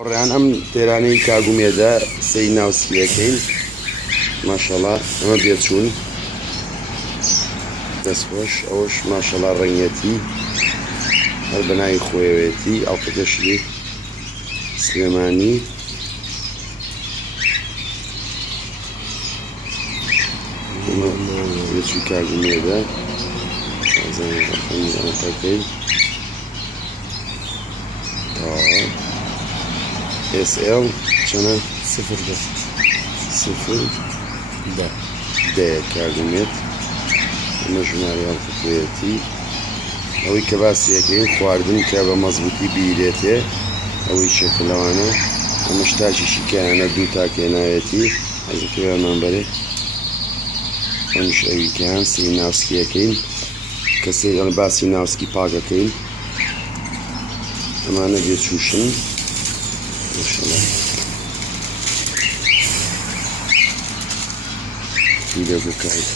ئەوڕێیان ئەم تێرانەی کاگومێدە سەی ناوسکیەکەین ماشەڵڵا ئەمە بێچوون دەستخۆش ئەوەش ماشەڵڵا ڕەنگەتی هەر بەناوی خۆیەوێتی ئەڵقەکەشی سلێمانی بێچووی کاگومێدە ئەڵقەکەی SL چەنە 0 کاگومێت ئەمە ژمارە ئەڵقەکەیەتی ئەوەی کە باسیەکەین خواردن کە بە مەزبوطی بیرێتێ ئەوەی شەکلەوانە ئەمە شتاکیشی کەیانە دوو تاکێنایەتی حەزەکەیانمان بەرێ ئەمش ئەوی کەیان سەی ناوسکیەکەین کە سەی باسی ناوسکی پاکەکەین ئەمانە بێچووشن ماشەڵڵا لێ بکەین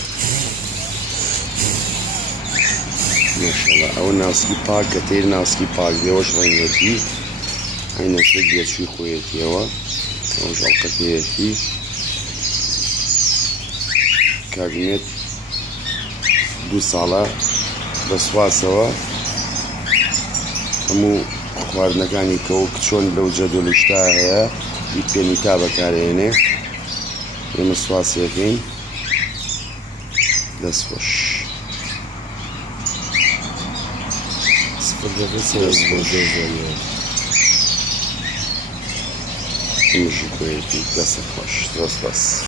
ماشەڵڵا ئەوە ناوسکی پاک کە تێر ناوسکی پاک بێەوەش ڕەنگەتی عینەشە بێچووی خۆیەتیەوە ئەوەش ئەڵقەکەیەتی کاگمێت 2 ساڵە بە سواسەوە هەموو خواردنەکانی کەوت چۆن لەو جەدوڵیشتا هەیە هیچ پێنی تا بەکارهێنێ ئێمە سواسیەکەین دەستخۆش ئەمەشی خۆیەتی دەستە خۆش دەست بەس